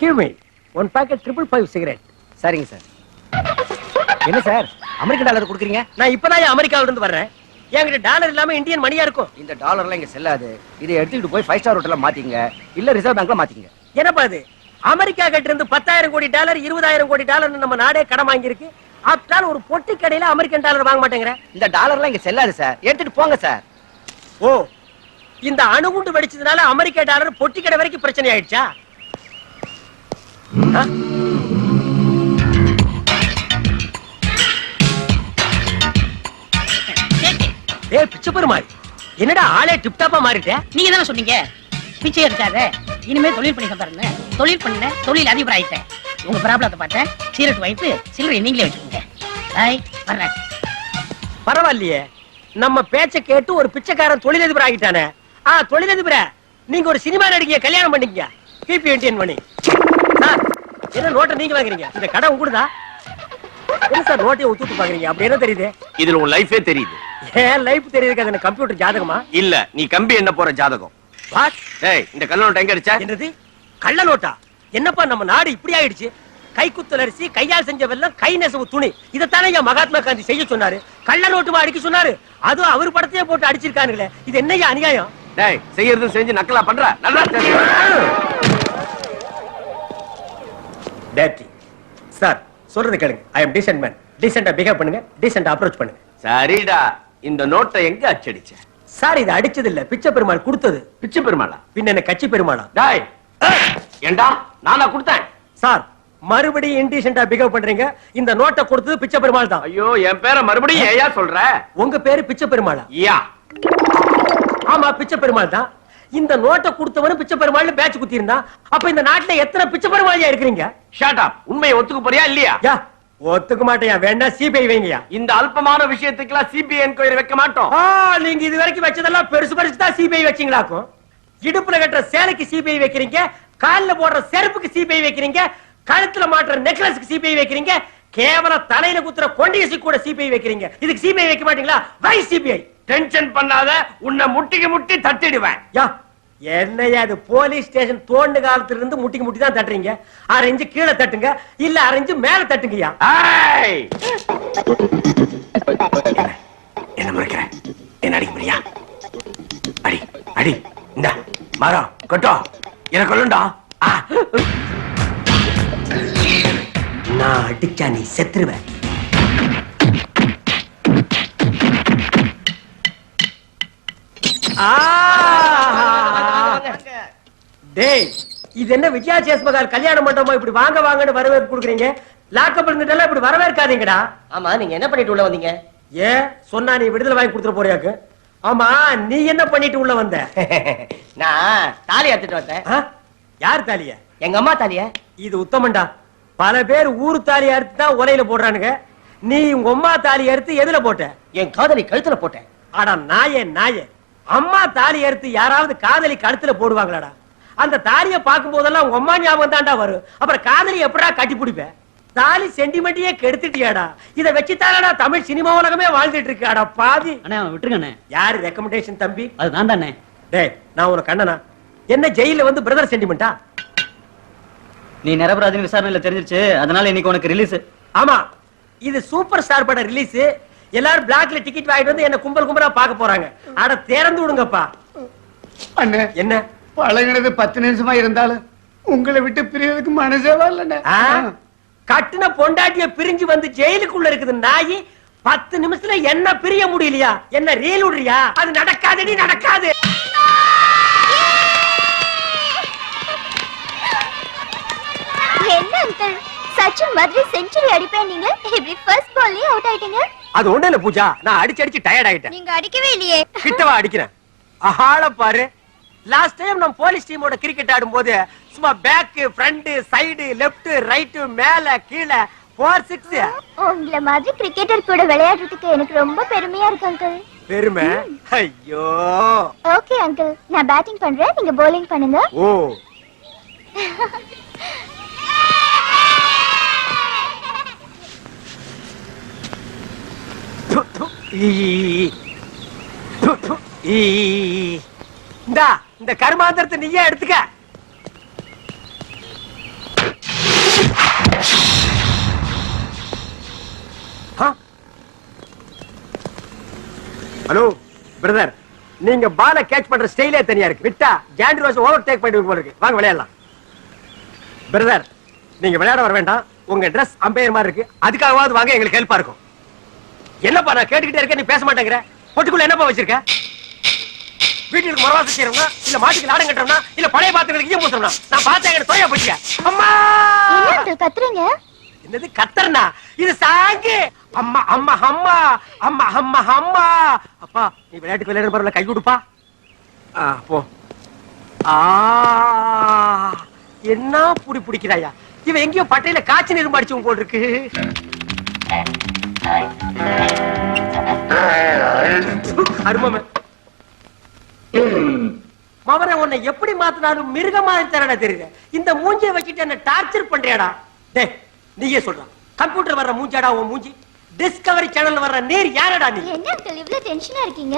Give me one packet 555 cigarette. சரிங்க sir. என்ன sir American dollar கொடுக்குறீங்க? நான் இப்பதான் அமெரிக்காவில இருந்து வர்றேன். என்கிட்ட டாலர் இல்லாம இந்தியன் மணியா இருக்கும். இந்த டாலர்லாம் இங்க செல்லாது. இதை எடுத்துக்கிட்டு போய் 5 ஸ்டார் ஹோட்டல்ல மாத்திங்க, இல்ல ரிசர்வ் பேங்க்ல மாத்திங்க. என்னப்பா இது? அமெரிக்கா கிட்ட இருந்து 10,000 கோடி டாலர் 20,000 கோடி டாலர் நம்ம நாடே கடன் வாங்கி இருக்கு. ஆப்டால் ஒரு பொட்டி கடையில அமெரிக்கன் டாலர் வாங்க மாட்டேங்கிற. இந்த டாலர்லாம் இங்க செல்லாது சார், எடுத்துட்டு போங்க சார். ஓ, இந்த அணுகுண்டு வெடிச்சதுனால அமெரிக்கா டாலர் பொட்டி கடை வரைக்கும் பிரச்சனை ஆயிடுச்சா? ஏய் பிச்சை பெருமாள், என்னடா ஆளே டிப் டாப்பா மாறிட்ட? நீங்க தானே சொன்னீங்க பிச்சை எடுக்காத, இனிமே தொழில் பண்ணி சம்பாருங்க. தொழில் பண்ண தொழில் அதிபர் ஆயிட்டேன். உங்க ப்ராப்ளத்தை பார்த்தேன், சீரட் வைத்து சில்லறை நீங்களே வச்சுக்கோங்க. பாய், வர்றேன். பரவாயில்லையே, நம்ம பேச்ச கேட்டு ஒரு பிச்சைக்காரன் தொழிலதிபர் ஆகிட்டானே. தொழிலதிபர, நீங்க ஒரு சினிமா நடிகைய கல்யாணம் பண்ணிக்கங்க. கீப் என்டர்டெயின் பண்ணி. சார், என்ன நோட்டை நீங்க வாங்குறீங்க? இந்த கடை உங்களுதா? என்ன சார் நோட்டையை ஊத்து பாக்குறீங்க? அப்படி என்ன தெரியுது? இதுல உன் லைஃபே தெரியுது. ஏன் லைஃப் தெரியுதுக்கு? அது கம்ப்யூட்டர் ஜாதகமா? இல்ல, நீ கம்பி என்ன போற ஜாதகம். வாட்? டேய், இந்த கள்ள நோட்டு எங்க அடிச்ச? என்னது கள்ள நோட்டா? என்னப்பா நம்ம நாடு இப்படி ஆயிடுச்சு? கைக்குத்தல் அரிசி, கையால் செஞ்ச வெல்லம், கை நெசவு துணி, இதைத்தானே மகாத்மா காந்தி செய்ய சொன்னாரு. கள்ள நோட்டுமா அடிக்க சொன்னாரு? அதுவும் அவர் படத்தையே போட்டு அடிச்சிருக்கானுங்களே, இது என்னையா அநியாயம்? டேய், செய்யறது செஞ்சு நக்கலா பண்ற. நல்லா டேட்டி சார், சொல்றது கேளுங்க. ஐ அம் டீசன்ட் மேன். டீசென்ட்டா பிஹேவ் பண்ணுங்க, டீசென்ட்டா அப்ரோச் பண்ணுங்க. சரிடா, இந்த நோட்டை எங்க அச்சடிச்ச? சார், இது அடிச்சது இல்ல, பிச்சை பெருமாள் கொடுத்தது. பிச்சை பெருமாளா? பின்ன என்ன கட்சி பெருமாளா? டேய், ஏண்டா நானா கொடுத்தேன்? சார், மறுபடியும் இன்டீசென்ட்டா பிஹேவ் பண்றீங்க. இந்த நோட்டை கொடுத்தது பிச்சை பெருமாள் தான். ஐயோ, என் பேரை மறுபடியும் ஏயா சொல்ற? உங்க பேரு பிச்சை பெருமாளா? யா. ஆமா, பிச்சை பெருமாள் தான். இந்த நோட்டை கொடுத்தவனும் பிச்சை பெருமாள் பேட்ச் குத்தி இருந்தா, அப்ப இந்த நாட்டுல எத்தனை பிச்சை பெருமாளியா இருக்கிறீங்க? Shut up. உண்மையை ஒத்துக்க போறியா இல்லையா? யா, ஒத்துக்க மாட்டேன். வேணா சிபிஐ வைங்கயா. இந்த அல்பமான விஷயத்துக்குலாம் சிபிஐ என்கொயரி வைக்க மாட்டோம். நீங்க இது வரைக்கும் வச்சதெல்லாம் பெருசு பெருசு தான் சிபிஐ வச்சீங்களாக்கும். இடுப்புல கட்டுற சேலைக்கு சிபிஐ வைக்கிறீங்க, கால்ல போடுற செருப்புக்கு சிபிஐ வைக்கிறீங்க, கழுத்துல மாட்டுற நெக்லஸ்க்கு சிபிஐ வைக்கிறீங்க, கேவல தலையில குத்துற கொண்டியசி கூட சிபிஐ வைக்கிறீங்க. இதுக்கு சிபிஐ வைக்க மாட்டீங்களா? வை சிபிஐ. டென்ஷன் பண்ணாத, உன்னை முட்டிக்கு முட்டி தட்டிடுவேன். யா, என்னையா அது? போலீஸ் ஸ்டேஷன் தோண்டு காலத்துல இருந்து முட்டிக்கு முட்டி தான் தட்டுறீங்க. 6 இன்ச்சு கீழே தட்டுங்க, இல்ல 6 இன்ச்சு மேல தட்டுங்கய்யா. என்ன முறைக்கிற? என்ன அடிக்க முடியா? அடி அடி. இந்த மரம் கொட்டோ எனக்கு கொள்ளுண்டா. நான் அடிச்சா நீ செத்துருவேன். டேய், இது என்ன விஜயா சேஸ்மகால் கல்யாண மண்டபமா? இப்படி வாங்க வாங்கன்னு வரவேற்பு கொடுக்குறீங்க. லாக்கப் இருந்துட்டெல்லாம் இப்படி வரவேற்காதீங்கடா. ஆமா, நீங்க என்ன பண்ணிட்டு உள்ள வந்தீங்க? ஏன் சொன்னா நீ விடுதலை வாங்கி கொடுத்துட போறியாக்கு? ஆமா, நீ என்ன பண்ணிட்டு உள்ள வந்த? நான் தாலி அறுத்துட்டு வந்தேன். யார் தாலிய? எங்க அம்மா தாலிய. இது உத்தமண்டா. பல பேர் ஊரு தாலி அறுத்து தான் உலையில போடுறானுங்க. நீ உங்க அம்மா தாலி அறுத்து எதுல போட்ட? என் காதலி கழுத்துல போட்டேன். ஆடா நாயே நாயே, அம்மா தாலி அறுத்து யாராவது காதலி கழுத்துல போடுவாங்களாடா? அந்த தாலியை பார்க்கும் போதெல்லாம் உங்க அம்மா ஞாபகம் தான்டா வரும். அப்புறம் காதலி எப்படா கட்டி பிடிப்ப? தாலி சென்டிமெண்ட்டையே கெடுத்துட்டியாடா. இதை வச்சுதானடா தமிழ் சினிமா உலகமே வாழ்ந்துட்டு இருக்காடா பாதி. அண்ணே விட்டுருங்க. யாரு ரெக்கமெண்டேஷன் தம்பி? அது நான் தானே. டேய், நான் உனக்கு அண்ணனா? என்ன ஜெயில வந்து பிரதர் சென்டிமெண்டா? நீ நிரபராதின்னு விசாரணையில தெரிஞ்சிருச்சு, அதனால இன்னைக்கு உனக்கு ரிலீஸ். ஆமா, இது சூப்பர் ஸ்டார் பட ரிலீஸ். எல்லாரும் பிளாக்ல டிக்கெட் வாங்கிட்டு வந்து என்ன கும்பல் கும்பலா பார்க்க போறாங்க. அட திறந்து விடுங்கப்பா. அண்ணே, என்ன பழகினது 10 நிமிஷமா இருந்தாலும் உங்களை விட்டு பிரியறதுக்கு மனசே வரலண்ணே. கட்டுன பொண்டாட்டிய பிரிஞ்சு வந்து ஜெயிலுக்குள்ள இருக்குது நாயி. 10 நிமிஷத்துல என்ன பிரிய முடியலையா? என்ன ரீல் விடுறியா? அது நடக்காதடி, நடக்காது. என்ன அங்கிள், சச்சின் மாதிரி செஞ்சுரி அடிப்பேன், நீங்க இப்படி ஃபர்ஸ்ட் பால்லே அவுட் ஆயிட்டீங்க. அது ஒண்ணு இல்ல பூஜா, நான் அடிச்சு அடிச்சு டயர்ட் ஆயிட்டேன். நீங்க அடிக்கவே இல்லையே. கிட்டவா அடிக்கிறேன். ஆள பாரு. லாஸ்ட் டைம் நம்ம போலீஸ் டீமோட கிரிக்கெட் ஆடும்போது சும்மா back, front, side, left, right, மேல கீழே 4 6. உங்கள மாதிரி கிரிக்கெட்டர் கூட விளையாடுறதுக்கு எனக்கு ரொம்ப பெருமையா இருக்கு அங்கிள். பெருமை? ஐயோ. ஓகே அங்கிள், நான் பேட்டிங் பண்றேன், நீங்க bowling பண்ணுங்க. ஓ. இந்த கருமாந்திரத்தை நீயே எடுத்துக்க. ஹலோ பிரதர், நீங்க பால கேட்ச் பண்ற ஸ்டைலே தனியா இருக்கு. விட்டா ஜாண்டி ரோஸ் ஓவர் டேக் பண்ணிட்டு போல இருக்கு. வாங்க விளையாடலாம். பிரதர், நீங்க விளையாட வர வேண்டாம். உங்க Dress அம்பையர் மாதிரி இருக்கு. அதுக்காகவாவது வாங்க, எங்களுக்கு ஹெல்ப்பா இருக்கும். என்னப்பா நான் கேட்டுக்கிட்டே இருக்கேன், நீ பேச மாட்டேங்கிற. பொட்டுக்குள்ள என்னப்பா வச்சிருக்க? வீட்டுக்கு மரவாசம் செய்யறோம்னா, இல்ல மாட்டுக்கு லாடம் கட்டுறோம்னா, இல்ல பழைய பாத்திரங்களுக்கு ஈயம் பூசுறோம்னா? நான் பார்த்தேன், எனக்கு தோயா போச்சியா. அம்மா என்ன அங்கிள் கத்துறீங்க? என்னது கத்தறனா? இது சாங்கு. அம்மா அம்மா அம்மா அம்மா அம்மா அம்மா. அப்பா நீ விளையாட்டுக்கு விளையாடுற பரவாயில்ல, கை கொடுப்பா. போ. என்ன புடி பிடிக்கிறாயா? இவன் எங்கேயோ பட்டையில காய்ச்சி நிரும்பு அடிச்சவன் போல் இருக்கு. அருமமே மவனை உன்னை எப்படி மாத்தினாலும் மிருகமா தரடா தெரியுது. இந்த மூஞ்சியை வச்சுட்டு என்ன டார்ச்சர் பண்றியாடா? டேய் நீயே சொல்ற, கம்ப்யூட்டர் வர்ற மூஞ்சாடா உன் மூஞ்சி? டிஸ்கவரி சேனல்ல வர்ற நேர் யாரடா நீ? என்ன அங்கிள் இவ்ளோ டென்ஷனா இருக்கீங்க?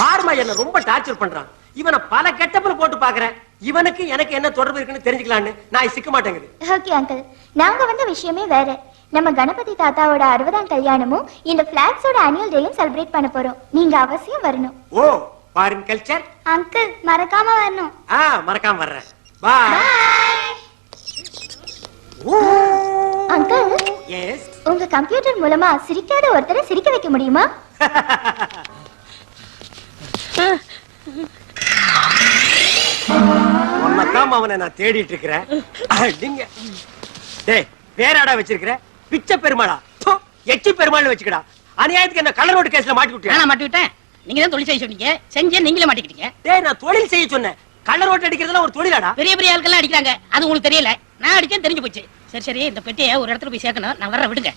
பார்மா என்ன ரொம்ப டார்ச்சர் பண்றான். இவனை பல கெட்டப்புல போட்டு பாக்குறேன். இவனுக்கு எனக்கு என்ன தொடர்பு இருக்குன்னு தெரிஞ்சுக்கலான்னு நான் சிக்க மாட்டேங்குது. ஓகே அங்கிள், நாங்க வந்த விஷயமே வேற. நம்ம கணபதி தாத்தாவோட 60ஆம் கல்யாணமும் இந்த பிளாக்ஸோட ஆனுவல் டேயும் செலிப்ரேட் பண்ண போறோம். நீங்க அவசியம் வரணும். ஓ ஃபாரின் கல்ச்சர். அங்கிள் மறக்காம வரணும். மறக்காம வர்றேன். பாய். Uncle, yes. உங்க கம்ப்யூட்டர் மூலமா சிரிக்காத ஒருத்தரை சிரிக்க வைக்க முடியுமா? உன்னதான் அவனை நான் தேடிட்டு இருக்கிறேன். டேய் வேறாடா வச்சிருக்கிற? பிச்சை பெருமாளா? எச்சி பெருமாள் வச்சுக்கடா. அநியாயத்துக்கு என்ன கலர் ரோடு கேஸ்ல மாட்டி விட்டியா? நான் மாட்டி விட்டேன். நீங்க தான் தொழில் செய்ய சொன்னீங்க, செஞ்சே நீங்களே மாட்டிக்கிட்டீங்க. டேய் நான் தொழில் செய்ய சொன்னேன். கலர் ரோட் அடிக்கிறதுல ஒரு தொழிலாடா? பெரிய பெரிய ஆட்கள் அடிக்கிறாங்க, அது உங்களுக்கு தெரியல. நான் அடிச்சேன் தெரிஞ்சு போச்சு. சரி சரி, இந்த பெட்டியை ஒரு இடத்துல போய் சேர்க்கணும். நான் வர்ற விடுங்க.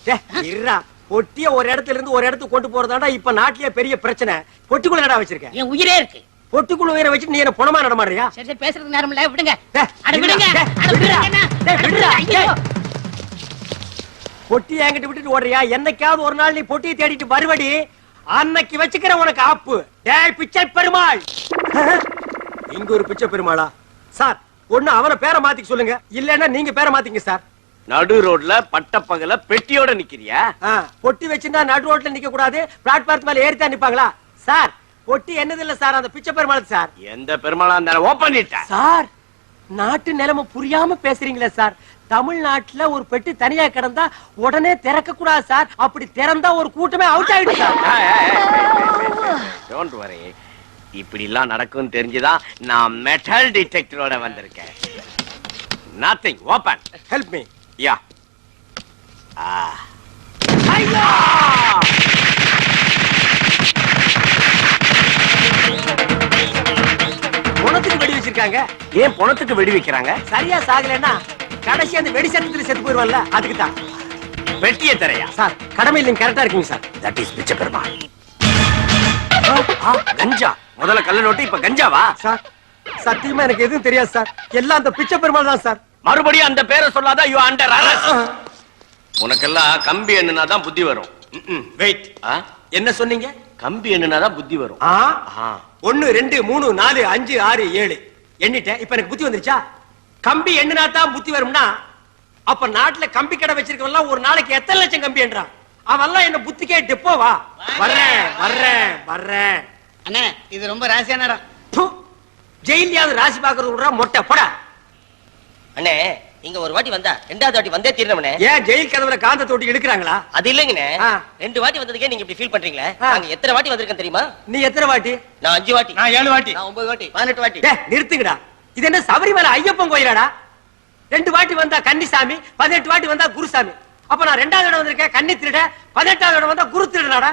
இருடா, பொட்டிய ஒரு இடத்துல இருந்து ஒரு இடத்துக்கு கொண்டு போறதாடா இப்ப நாட்டிலே பெரிய பிரச்சனை. பொட்டிக்குள்ள என்னடா வச்சிருக்க? என் உயிரே இருக்கு. பொட்டுக்குள்ள உயிரை வச்சுட்டு நீ என்ன பொணமா நடமாடுறியா? சரி சரி, பேசுறதுக்கு நேரம் இல்ல, விடுங்க. டேய், அட விடுங்க. அட விடுடா. விடுங்க. டேய், விடுடா. ஐயோ. பொட்டி என்கிட்ட விட்டுட்டு ஓடுறியா? என்னைக்காவது ஒரு நாள் நீ பொட்டியை தேடிட்டு வருவடி, அன்னைக்கு வச்சுக்கிற உனக்கு ஆப்பு. டேய் பிச்சை பெருமாள். இங்க ஒரு பிச்சை பெருமாளா? சார் ஒண்ணு அவனை பேரை மாத்திக்க சொல்லுங்க, இல்லன்னா நீங்க பேரை மாத்திங்க சார். நடு ரோட்ல பட்டப்பகல பெட்டியோட நிக்கிறியா? பொட்டி வச்சிருந்தா நடு ரோட்ல நிக்க கூடாது, பிளாட்பார்த் மேல ஏறித்தான் நிப்பாங்களா? சார் பொட்டி என்னது இல்ல சார், அந்த பிச்சை பெருமாள் சார். எந்த பெருமாளா இருந்தாலும் ஓபன் பண்ணிட்ட சார். நாட்டு நிலைமை புரியாம பேசுறீங்களே சார். தமிழ்நாட்டுல ஒரு பெட்டி தனியா கிடந்தா உடனே திறக்க கூடாது சார். அப்படி திறந்தா ஒரு கூட்டமே அவுட் ஆயிடுச்சு சார். Don't worry. இப்படி எல்லாம் நடக்கும் தெரிஞ்சுதான் நான் மெட்டல் டிடெக்டரோட வந்திருக்கேன். Nothing, open. Help me. Yeah. ஐயா! பொணத்துக்கு வெடி வச்சிருக்காங்க. ஏன் பொணத்துக்கு வெடி வைக்கிறாங்க? சரியா சாகலைன்னா கடைசி அந்த வெடி சத்தத்துல செத்து போயிருவான்ல, அதுக்கு தான். வெட்டிய தரையா? சார் கடமையில் நீங்க கரெக்டா இருக்கீங்க சார். தட் இஸ் பிச்சை பெருமாள். கஞ்சா. முதல்ல கள்ள நோட்டு, இப்ப கஞ்சாவா? சார் சத்தியமா எனக்கு எதுவும் தெரியாது சார். எல்லாம் அந்த பிச்சை பெருமாள் தான் சார். மறுபடியும் அந்த பேரை சொல்லாத, யூ அண்டர் அரெஸ்ட். உனக்கெல்லாம் கம்பி எண்ணுனாதான் புத்தி வரும். வெயிட், என்ன சொன்னீங்க? கம்பி எண்ணுனாதான் புத்தி வரும். 1 2 3 4 5 6 7 எண்ணிட்டேன். இப்ப எனக்கு புத்தி வந்துருச்சா? கம்பி எண்ணுனா தான் புத்தி வரும்னா, அப்ப நாட்டுல கம்பி கடை வச்சிருக்கவன் ஒரு நாளைக்கு எத்தனை லட்சம் கம்பி என்றான்? அவெல்லாம் என்ன புத்திக்கே டெப்போவா? வர்றேன் வர்றேன் வர்றேன். அண்ணே இது ரொம்ப ராசியான இடம். ஜெயிலியாவது ராசி பாக்குறது விடுறா மொட்டை போடா. அண்ணே இங்க ஒரு வாட்டி வந்தா ரெண்டாவது வாட்டி வந்தே தீரணும்னே. ஏன் ஜெயில் கதவுல காந்த தொட்டி எடுக்கிறாங்களா? அது இல்லங்கண்ணே, 2 வாட்டி வந்ததுக்கே நீங்க இப்படி ஃபீல் பண்றீங்களே. நாங்க எத்தனை வாட்டி வந்திருக்கேன் தெரியுமா? நீ எத்தனை வாட்டி? நான் 5 வாட்டி. நான் 7 வாட்டி. நான் 9 வாட்டி. 18 வாட்டி. நிறுத்துங்கடா. இது என்ன சபரிமலை ஐயப்பன் கோயிலாடா? 2 வாட்டி வந்தா கன்னிசாமி, 18 வாட்டி வந்தா குருசாமி. அப்ப நான் 2வது இடம் வந்திருக்கேன் கன்னி திருட, 18வது இடம் வந்தா குரு திருடனாடா.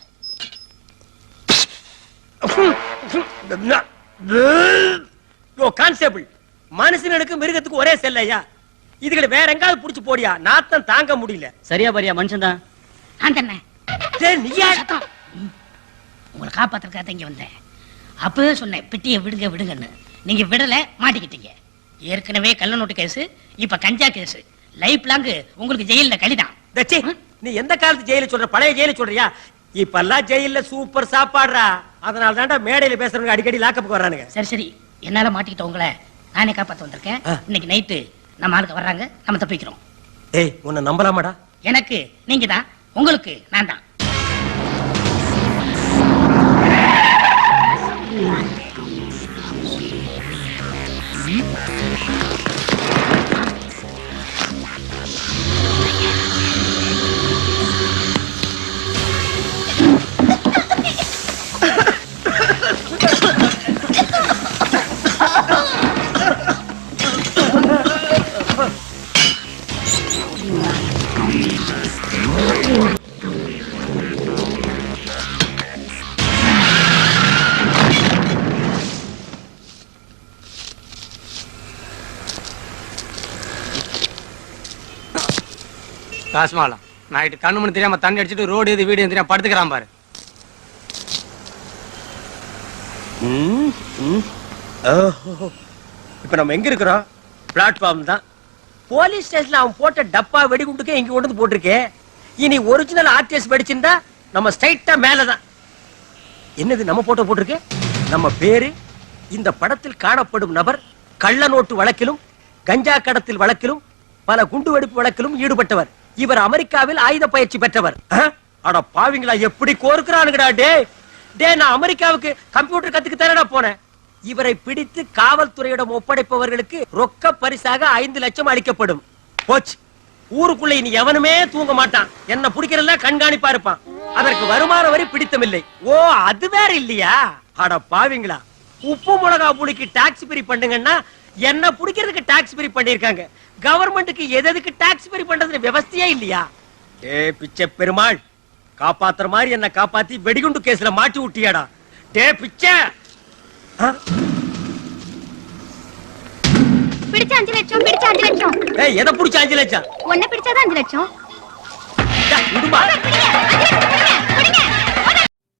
கான்ஸ்டபிள், மனுஷனுக்கு மிருகத்துக்கு ஒரே செல் ஐயா. இதுகளை வேற எங்காவது புடிச்சு போடியா, நாத்தம் தாங்க முடியல. சரியா பரியா மனுஷன் தான். நான் தானே. நீயா? உங்களை காப்பாத்துறதுக்காக இங்க வந்தேன். அப்பவே சொன்னேன் பெட்டியை விடுங்க விடுங்கன்னு. நீங்க விடல, மாட்டிக்கிட்டீங்க. ஏற்கனவே கள்ள நோட்டு கேஸ், இப்ப கஞ்சா கேஸ். லைஃப் லாங் உங்களுக்கு ஜெயில கழிதான். நீ எந்த காலத்து ஜெயில சொல்ற? பழைய ஜெயில சொல்றியா? இப்பெல்லாம் ஜெயில சூப்பர் சாப்பாடுறா. அதனால தான்டா மேடையில பேசுறவங்க அடிக்கடி லாக்கப்புக்கு வர்றானுங்க. சரி சரி, என்னால மாட்டிக்கிட்ட உங்களை நானே காப்பாத்த வந்திருக்கேன். இன்னைக்கு நைட்டு நம்ம ஆளுக்கு வர்றாங்க, நம்ம தப்பிக்கிறோம். ஏய் உன்னை நம்பலாமாடா? எனக்கு நீங்க தான், உங்களுக்கு நான் தான். தாஸ்மாலா நைட்டு கண்ணு மணி தெரியாம தண்ணி அடிச்சிட்டு ரோடு எது வீடு எது தெரியாம படுத்துக்கிறான் பாரு. இப்ப நம்ம எங்க இருக்கிறோம்? பிளாட்ஃபார்ம் தான். போலீஸ் ஸ்டேஷன்ல அவன் போட்ட டப்பா வெடிகுண்டுக்கு இங்க கொண்டு வந்து போட்டிருக்கே. இனி ஒரிஜினல் ஆர்டிஎஸ் வெடிச்சிருந்தா நம்ம ஸ்ட்ரைட்டா மேலதான். என்னது நம்ம போட்டோ போட்டிருக்கு? நம்ம பேரு, இந்த படத்தில் காணப்படும் நபர் கள்ள நோட்டு வழக்கிலும் கஞ்சா கடத்தல் வழக்கிலும் பல குண்டு வெடிப்பு வழக்கிலும் ஈடுபட்டவர். இவர் அமெரிக்காவில் ஆயுத பயிற்சி பெற்றவர். அட பாவிங்களா, எப்படி கோருக்குறானுங்கடா. டே நான் அமெரிக்காவுக்கு கம்ப்யூட்டர் கத்துக்கு தானடா போனேன். இவரை பிடித்து காவல்துறையிடம் ஒப்படைப்பவர்களுக்கு ரொக்க பரிசாக 5 லட்சம் அளிக்கப்படும். போச்சு, ஊருக்குள்ள இனி எவனுமே தூங்க மாட்டான். என்ன பிடிக்கிறதெல்லாம் கண்காணிப்பா இருப்பான். அதற்கு வருமான வரி பிடித்தமில்லை. ஓ, அது வேற இல்லையா? அட பாவிங்களா, உப்பு மிளகா புளிக்கு டாக்ஸ் பிரி பண்ணுங்கன்னா என்ன பிடிக்கிறதுக்கு டாக்ஸ் பிரி பண்ணிருக்காங்க. கவர்மெண்ட்டுக்கு எதுக்கு டாக்ஸ் பிரி பண்றது விவசாயே இல்லையா? டே பிச்சை பெருமாள், காப்பாத்துற மாதிரி என்ன காப்பாத்தி வெடிகுண்டு கேஸ்ல மாட்டி விட்டியாடா. டே பிச்சை, பிடிச்ச 5 லட்சம், பிடிச்ச 5 லட்சம். எதை பிடிச்ச 5 லட்சம்? உன்னை பிடிச்சாதான் 5 லட்சம். விடுமா.